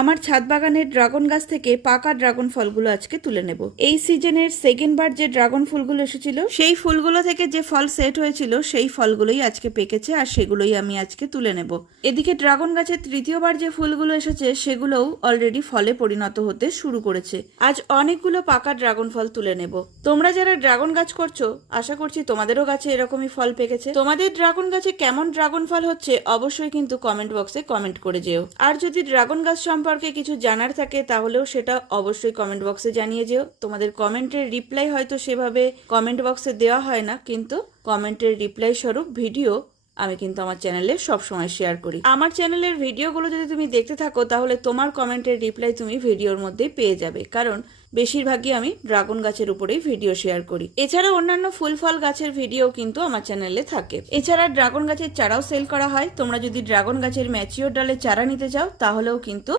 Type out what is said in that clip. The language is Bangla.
আমার ছাদ বাগানের ড্রাগন গাছ থেকে পাকা ড্রাগন ফলগুলো আজকে তুলে নেব। এই সিজনের সেকেন্ড বার যে ড্রাগন ফুলগুলো এসেছিল সেই ফুলগুলো থেকে যে ফল সেট হয়েছিল সেই ফলগুলোই আজকে পেকেছে আর সেগুলোই আমি আজকে তুলে নেব। এদিকে ড্রাগন গাছের তৃতীয়বার যে ফুলগুলো এসেছে সেগুলোও অলরেডি ফলে পরিণত হতে শুরু করেছে। আজ অনেকগুলো পাকা ড্রাগন ফল তুলে নেব। তোমরা যারা ড্রাগন গাছ করছো আশা করছি তোমাদেরও গাছে এরকমই ফল পেকেছে। তোমাদের ড্রাগন গাছে কেমন ড্রাগন ফল হচ্ছে অবশ্যই কিন্তু কমেন্ট বক্সে কমেন্ট করে যেও। আর যদি ড্রাগন গাছ সম্পর্কে কিছু জানার থাকে তাহলেও সেটা অবশ্যই কমেন্ট বক্সে জানিয়ে যেও। তোমাদের কমেন্টের রিপ্লাই হয়তো সেভাবে কমেন্ট বক্সে দেওয়া হয় না, কিন্তু কমেন্টের রিপ্লাই স্বরূপ ভিডিও আমি কিন্তু আমার চ্যানেলে সবসময় শেয়ার করি। আমার চ্যানেলের ভিডিওগুলো যদি তুমি দেখতে থাকো তাহলে তোমার কমেন্টের রিপ্লাই তুমি ভিডিওর মধ্যেই পেয়ে যাবে, কারণ বেশিরভাগই আমি ড্রাগন গাছের উপরেই ভিডিও শেয়ার করি। এছাড়া অন্যান্য ফুল ফল গাছের ভিডিও কিন্তু আমার চ্যানেলে থাকে। এছাড়া ড্রাগন গাছের চারাও সেল করা হয়। তোমরা যদি ড্রাগন গাছের ম্যাচিওর ডালে চারা নিতে চাও তাহলেও কিন্তু